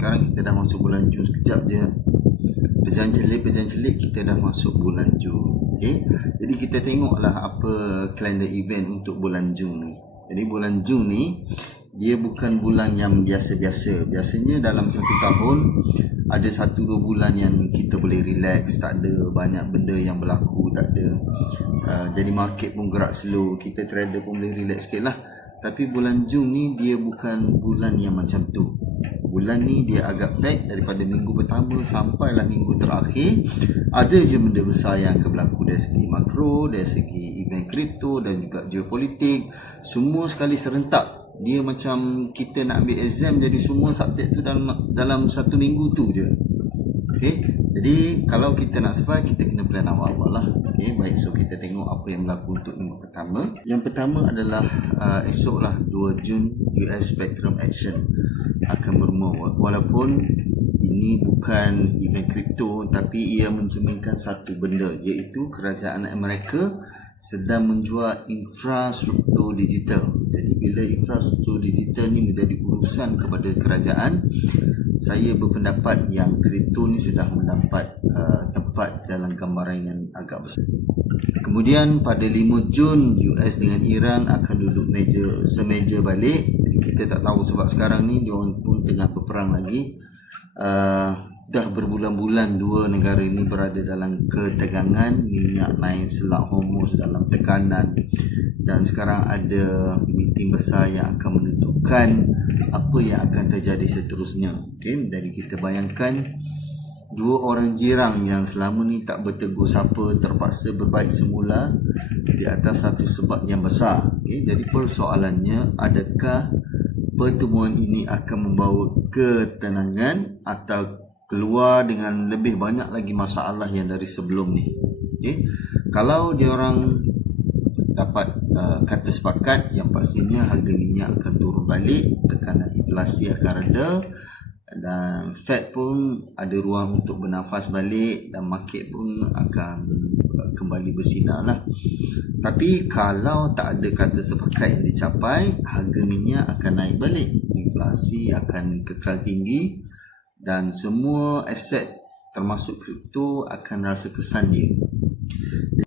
sekarang kita dah masuk bulan Jun, sekejap je pecahan celik kita dah masuk bulan Jun. Okay? Jadi kita tengoklah apa kalender event untuk bulan Jun ni. Jadi bulan Jun ni dia bukan bulan yang biasa-biasa. Biasanya dalam satu tahun ada 1-2 bulan yang kita boleh relax, tak ada banyak benda yang berlaku, tak ada jadi market pun gerak slow, kita trader pun boleh relax sikit lah. Tapi bulan Jun ni dia bukan bulan yang macam tu. Bulan ni dia agak pack daripada minggu pertama sampailah minggu terakhir. Ada je benda besar yang akan berlaku dari segi makro, dari segi event kripto dan juga geopolitik. Semua sekali serentak. Dia macam kita nak ambil exam, jadi semua subjek tu dalam satu minggu tu je. Okay? Jadi kalau kita nak survive, kita kena plan awal-awal lah. Okay? Baik, so kita tengok apa yang berlaku untuk minggu pertama. Yang pertama adalah esok lah 2 Jun US Spectrum Action akan bermula. Walaupun ini bukan event kripto, tapi ia mencerminkan satu benda, iaitu kerajaan Amerika sedang menjual infrastruktur digital. Jadi bila infrastruktur digital ni menjadi urusan kepada kerajaan, saya berpendapat yang kripto ni sudah mendapat tempat dalam gambaran yang agak besar. Kemudian pada 5 Jun US dengan Iran akan duduk semeja balik. Jadi kita tak tahu sebab sekarang ni diorang pun tengah berperang lagi. Dah berbulan-bulan dua negara ini berada dalam ketegangan, minyak naik, Selat Hormuz dalam tekanan, dan sekarang ada meeting besar yang akan menentukan apa yang akan terjadi seterusnya. Okay? Jadi kita bayangkan dua orang jirang yang selama ni tak bertegur sapa terpaksa berbaik semula di atas satu sebab yang besar. Okay? Jadi persoalannya, adakah pertemuan ini akan membawa ketenangan atau keluar dengan lebih banyak lagi masalah yang dari sebelum ni. Okay? Kalau dia orang dapat kata sepakat, yang pastinya harga minyak akan turun balik, tekanan inflasi akan reda, dan Fed pun ada ruang untuk bernafas balik, dan market pun akan kembali bersinar lah. Tapi kalau tak ada kata sepakat yang dicapai, harga minyak akan naik balik, inflasi akan kekal tinggi, dan semua aset termasuk kripto akan rasa kesan dia.